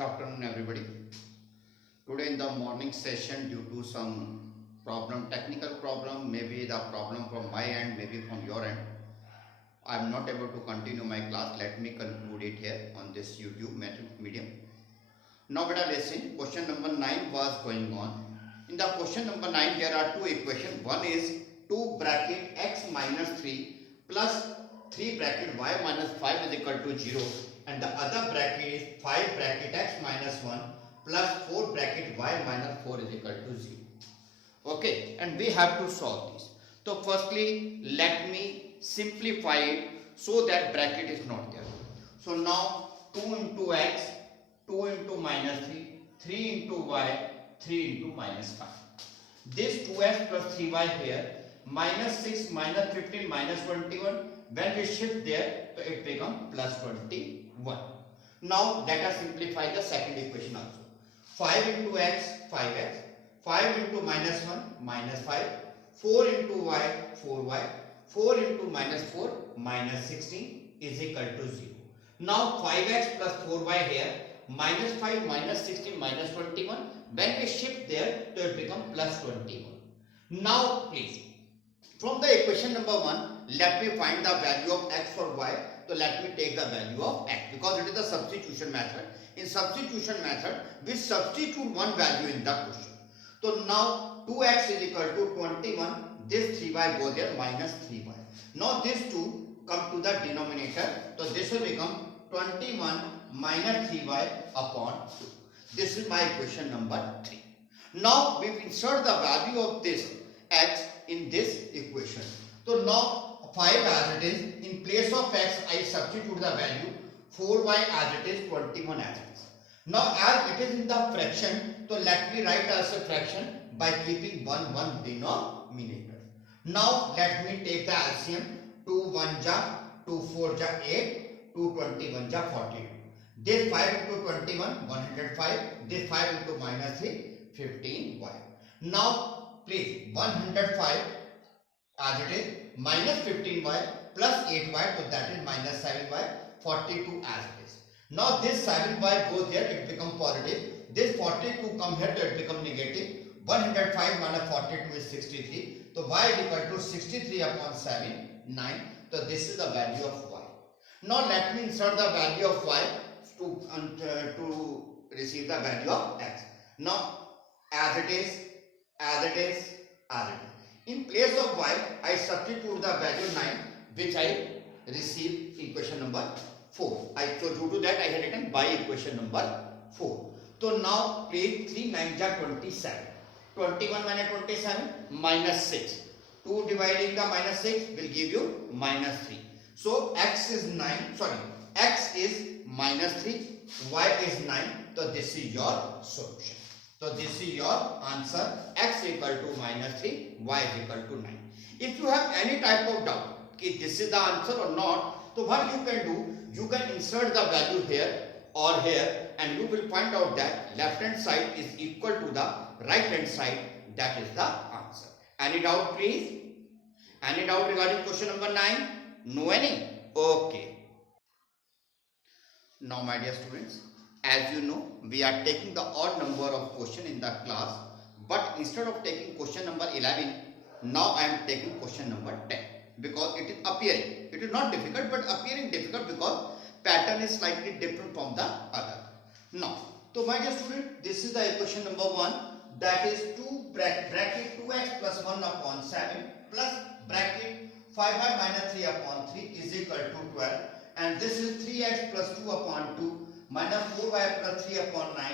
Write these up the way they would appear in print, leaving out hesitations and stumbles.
Good afternoon, everybody. Today in the morning session, due to some technical problem, maybe the problem from my end, maybe from your end, I am not able to continue my class. Let me conclude it here on this YouTube medium. Now, beta listen. Question number 9 was going on. In the question number 9, there are two equations. One is 2 bracket x minus 3 plus 3 bracket y minus 5 is equal to 0. And the other bracket is 5 bracket x minus 1 plus 4 bracket y minus 4 is equal to 0. Okay, and we have to solve this. So firstly, let me simplify it so that bracket is not there. So now 2 into x, 2 into minus 3, 3 into y, 3 into minus 5. This 2x plus 3y here, minus 6, minus 15, minus 21. When we shift there, so it becomes plus 21. Now let us simplify the second equation also. 5 into x, 5x. 5 into minus 1, minus 5. 4 into y, 4y. 4 into minus 4, minus 16 is equal to 0. Now 5x plus 4y here, minus 5, minus 16, minus 21. When we shift there, so it becomes plus 21. Now please, from the equation number 1, let me find the value of x or y. So let me take the value of x because it is the substitution method. In substitution method, we substitute one value in the question. So now 2x is equal to 21. This 3y goes there, minus 3y. Now this 2 come to the denominator. So this will become 21 minus 3y upon 2. This is my equation number 3. Now we insert the value of this x in this equation. So now 5 as it is, in place of x I substitute the value 4y as it is, 21 as it is. Now as it is in the fraction, so let me write as a fraction by keeping 1 denominator. Now let me take the LCM. 2 1 ja, 2 4 ja 8, 2 21 ja 42. This 5 into 21, 105. This 5 into minus 3, 15y. Now please, 105 as it is, minus 15y plus 8y, so that is minus 7y, 42 as it is. Now this 7y goes here, it becomes positive. This 42 come here, so it becomes negative. 105 minus 42 is 63. So y is equal to 63 upon 7, 9. So this is the value of y. Now let me insert the value of y to receive the value of x. Now as it is, as it is, as it is. In place of y, I substitute the value 9, which I receive equation number 4. So due to that, I had written by equation number 4. So now please 3 9 ja 27. 21 minus 27, minus 6. 2 dividing the minus 6 will give you minus 3. So x is 9, x is minus 3, y is 9. So this is your solution. So this is your answer, x equal to minus 3, y is equal to 9. If you have any type of doubt, if this is the answer or not, so what you can do, you can insert the value here or here and you will find out that left hand side is equal to the right hand side, that is the answer. Any doubt please? Any doubt regarding question number 9? No any? Okay. Now my dear students, as you know, we are taking the odd number of question in the class, but instead of taking question number 11, now I am taking question number 10 because it is appearing. It is not difficult, but appearing difficult because pattern is slightly different from the other. Now, so my dear student, this is the equation number 1, that is 2 bracket 2x plus 1 upon 7 plus bracket 5y minus 3 upon 3 is equal to 12, and this is 3x plus 2 upon 2 minus 4y plus 3 upon 9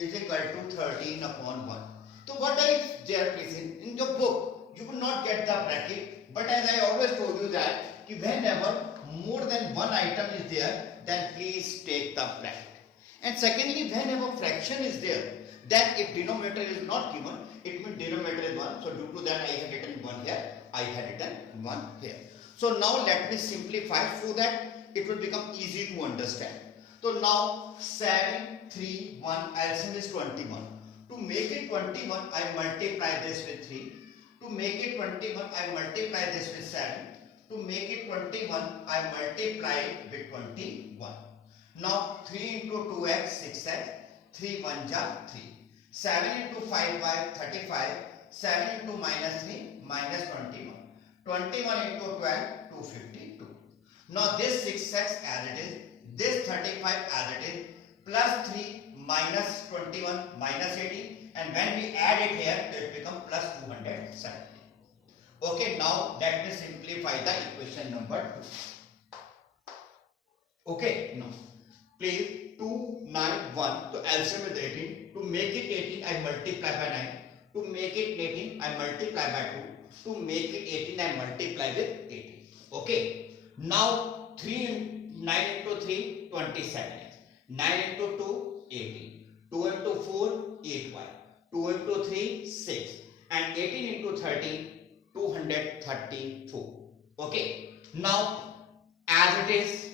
is equal to 13 upon 1. So what is there please? In the book, you will not get the bracket, but as I always told you that whenever more than one item is there, then please take the bracket. And secondly, whenever fraction is there, then if denominator is not given, it means denominator is 1. So due to that, I have written 1 here, I have written 1 here. So now let me simplify so that it will become easy to understand. So now 7, 3, 1, LCM is 21. To make it 21, I multiply this with 3. To make it 21, I multiply this with 7. To make it 21, I multiply it with 21. Now 3 into 2x, 6x. 3 1 ja 3. 7 into 5 by 35. 7 into minus 3 minus 21. 21 into 12 252. Now this 6x as it is, this 35 as it is, plus 3 minus 21 minus 80, and when we add it here it becomes plus 270. Okay, now let me simplify the equation number 2. Okay, now please 2 9 1, so LCM is 18. To make it 18 I multiply by 9. To make it 18 I multiply by 2. To make it 18 I multiply with 18. Okay, now 9 into 3 27. 9 into 2 18. 2 into 4 8y. 2 into 3 6. And 18 into 13 234. Okay, now as it is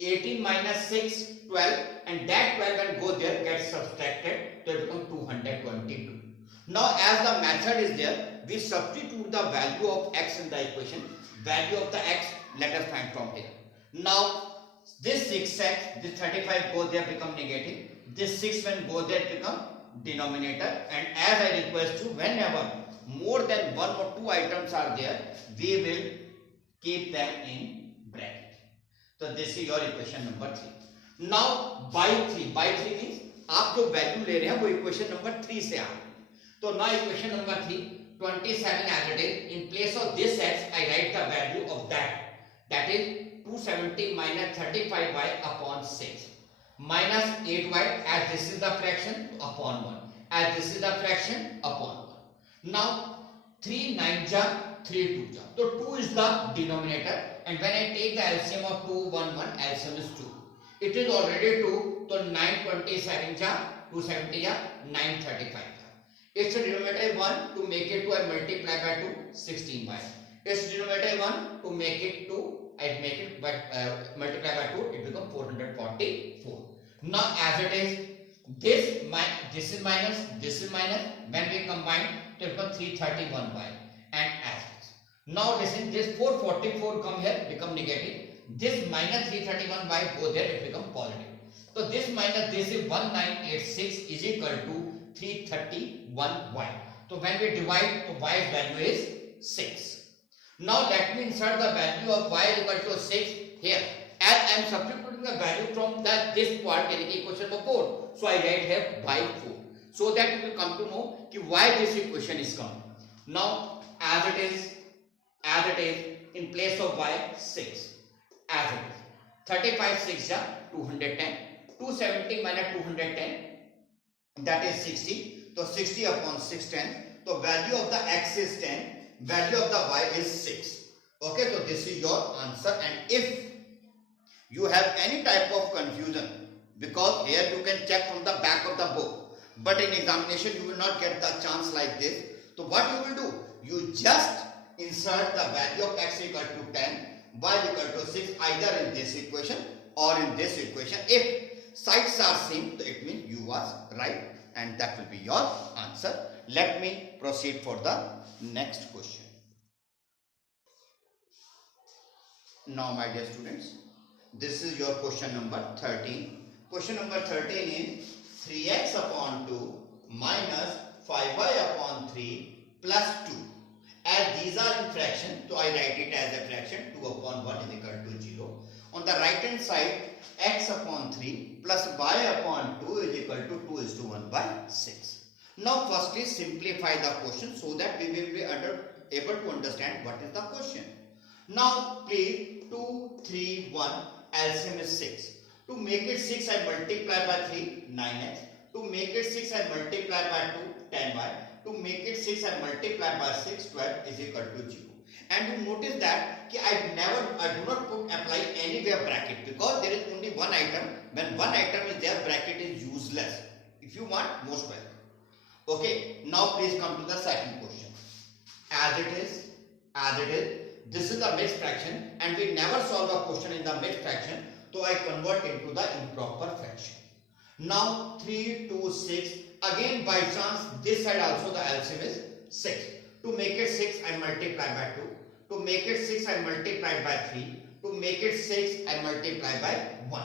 18 minus 6 12, and that 12 when go there gets subtracted, so it becomes 222. Now as the method is there, we substitute the value of x in the equation. Value of the x let us find from here. Now this 6x, this 35 goes there become negative. This 6 when goes there become denominator, and as I request you, whenever more than one or two items are there, we will keep them in bracket. So this is your equation number 3. Now by 3 means आप जो value ले रहे हैं वो equation number 3 से आ रही है. तो now equation number 3, 27 as it is, in place of this x I write the value of that is 270 minus 35y upon 6 minus 8y, as this is the fraction, upon 1, as this is the fraction, upon 1. Now 3 9 ja 3 2 ja, so 2 is the denominator, and when I take the LCM of 2 1 1, LCM is 2. It is already 2, so 927 ja 270 ja 935 ja. Its denominator is 1, to make it 2 I multiply by 2 16y. Its denominator is 1, to make it 2 I make it by multiply by 2, it becomes 444. Now as it is, this is minus, when we combine it becomes 331y, and as it is. Now listen, this 444 come here become negative. This minus 331y go there, it become positive. So this minus this is 1986 is equal to 331y. So when we divide, so y's value is 6. Now let me insert the value of y equal to 6 here. As I am substituting the value from this part in the equation of 4, so I write here by 4, so that you will come to know why this equation is coming. Now as it is in place of y 6, as it is 35 6 ja 210, 270 minus 210, that is 60. So 60 upon 610. So value of the x is 10, value of the y is 6. Okay, so this is your answer. And if you have any type of confusion, because here you can check from the back of the book, but in examination you will not get the chance like this. So what you will do, you just insert the value of x equal to 10, y equal to 6 either in this equation or in this equation. If sides are same, so it means you was right, and that will be your answer. Let me proceed for the next question. Now my dear students, this is your question number 13. Question number 13 is 3x upon 2 minus 5y upon 3 plus 2. As these are in fraction, so I write it as a fraction. 2 upon 1 is equal to 0. On the right hand side, x upon 3 plus y upon 2 is equal to 2 is to 1 by 6. Now firstly simplify the question so that we will be able to understand what is the question. Now please 2 3 1, LCM is 6. To make it 6 I multiply by 3, 9x. To make it 6 I multiply by 2, 10y. To make it 6 I multiply by 6, 12 is equal to 0. And you notice that I do not apply anywhere bracket, because there is only one item. When one item is there, bracket is useless. If you want, most welcome. Okay, now please come to the second question. As it is, this is the mixed fraction, and we never solve a question in the mixed fraction, so I convert into the improper fraction. Now 3 2 6, again by chance this side also the LCM is 6. To make it 6 I multiply by 2. To make it 6 I multiply by 3. To make it 6 I multiply by 1.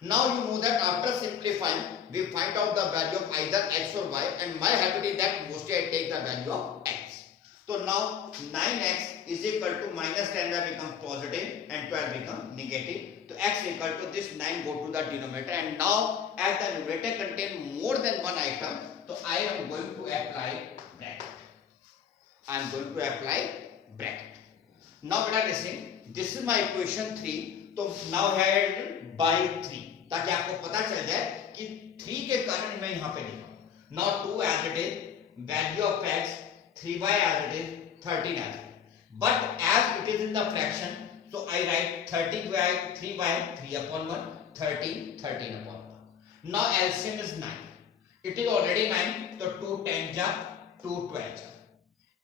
Now you know that after simplifying, we find out the value of either x or y, and my habit is that mostly I take the value of x. So now 9x is equal to minus 10 that becomes positive and 12 becomes negative. So x equal to this 9 go to the denominator, and now as the numerator contains more than one item, so I am going to apply bracket. I am going to apply bracket. Now beta listen, this is my equation 3. तो now head by 3 ताकि आपको पता चल जाए कि 3 के कारण मैं यहाँ पे लिखा. Now 2 as it is, value of x 3y as it is, 13 as it is. But as it is in the fraction, so I write 30y 3y 3 upon 1, 13 13 upon 1. Now LCM is 9. It is already 9, so 2 10 ja 2 12 ja.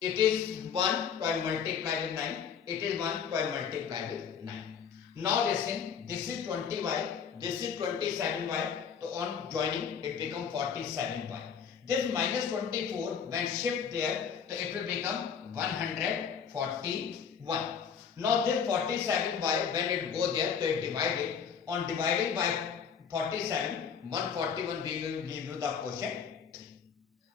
It is 1, so I multiply with 9. It is 1, so I multiply with 9. Now listen, this is 20y, this is 27y, so on joining it becomes 47y. This minus 24 when shift there, so it will become 141. Now this 47y when it go there, so it divided. On dividing by 47, 141 we will give you the quotient 3.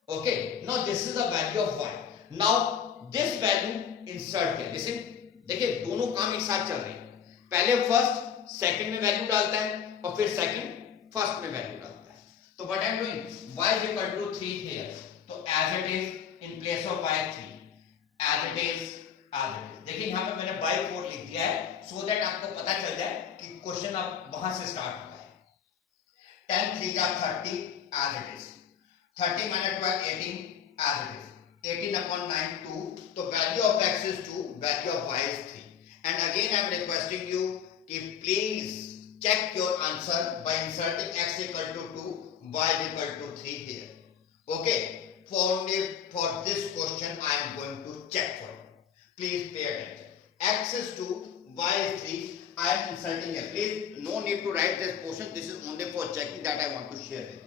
Okay, now this is the value of y. Now this value insert here. Listen, देखिए दोनों काम एक साथ चल रहे हैं. पहले first second में वैल्यू डालता है और फिर सेकंड फर्स्ट में वैल्यू डालता है. तो what I am doing, y is equal to 3 here. तो as it is in place of y 3, as it is. देखिए यहाँ पे मैंने by 4 लिख दिया है so that आपको पता चल जाए कि क्वेश्चन अब वहां से स्टार्ट हुआ है. 10 3 का 30 as it is. 30 minus 12 18 as it is. 18 upon 9 2. तो value of x is 2, value of y is 3. And again I am requesting you कि please check your answer by inserting x equal to 2, y equal to 3 here. Okay, for this question I am going to check for you. Please pay attention. X is 2, y is 3. I am inserting here. Please no need to write this portion. This is only for checking that I want to share with you.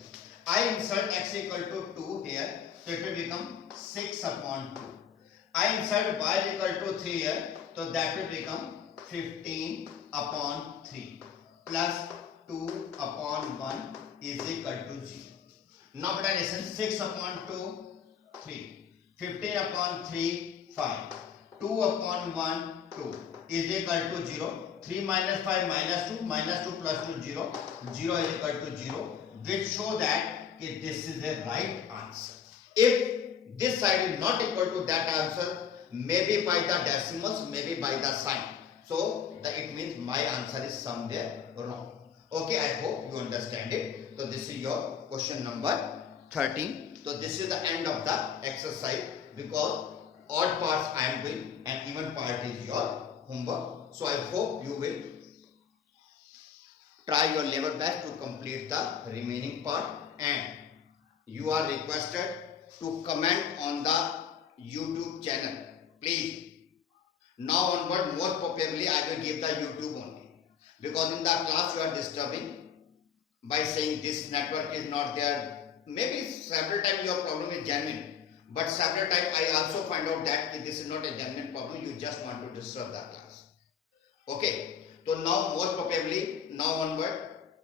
I insert x equal to 2 here, so it will become 6 upon 2. I insert y equal to 3 here, so that will become 15 upon 3 plus 2 upon 1 is equal to 0. Now beta listen, 6 upon 2 3, 15 upon 3 5, 2 upon 1 2 is equal to 0. 3 minus 5 minus 2, minus 2 plus 2 0, 0 is equal to 0, which show that this is the right answer. If this side is not equal to that answer, maybe by the decimals, maybe by the sign, so it means my answer is somewhere wrong. Okay, I hope you understand it. So this is your question number 13. So this is the end of the exercise, because odd parts I am doing and even part is your homework. So I hope you will try your level best to complete the remaining part, and you are requested to comment on the YouTube channel. Please, now onward most probably I will give the YouTube only, because in the class you are disturbing by saying this network is not there. Maybe several times your problem is genuine, but several times I also find out that this is not a genuine problem, you just want to disturb the class. Okay, so now most probably now onward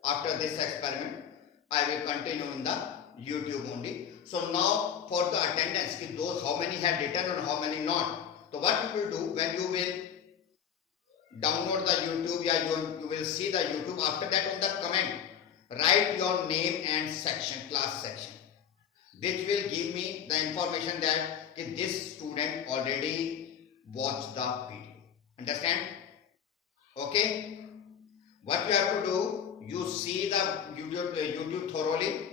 after this experiment I will continue in the YouTube only. So now for the attendance, those how many have written and how many not. So what you will do when you will download the YouTube, you will see the YouTube. After that on the comment, write your name and section, class section, which will give me the information that this student already watched the video. Understand? Okay. What you have to do, you see the YouTube thoroughly,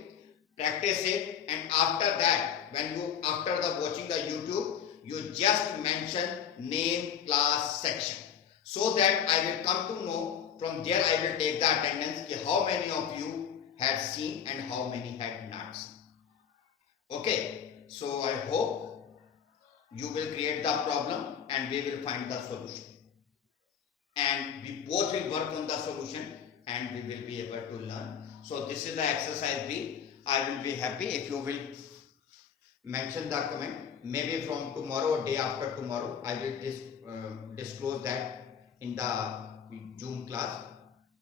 practice it, and after that, after the watching the YouTube, you just mention name, class, section, so that I will come to know. From there I will take the attendance, how many of you had seen and how many had not seen. Okay, so I hope you will create the problem and we will find the solution, and we both will work on the solution and we will be able to learn. So this is the exercise B. I will be happy if you will mention the comment. Maybe from tomorrow or day after tomorrow I will disclose that in the Zoom class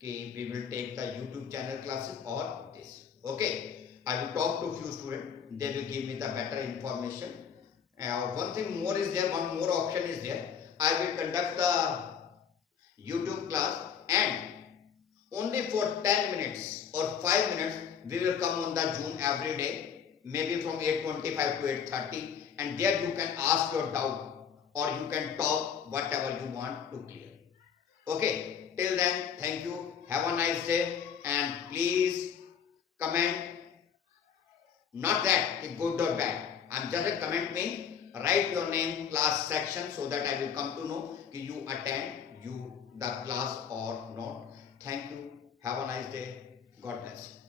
we will take the YouTube channel classes or this. Okay, I will talk to few students. They will give me the better information. One thing more is there. One more option is there. I will conduct the YouTube class and only for 10 minutes or 5 minutes we will come on the Zoom every day, maybe from 8:25 to 8:30, and there you can ask your doubt or you can talk whatever you want to clear. Okay, till then, thank you, have a nice day, and please comment, not that good or bad, I'm just a comment me, write your name, class, section, so that I will come to know कि you attend the class or not. Thank you, have a nice day, God bless you.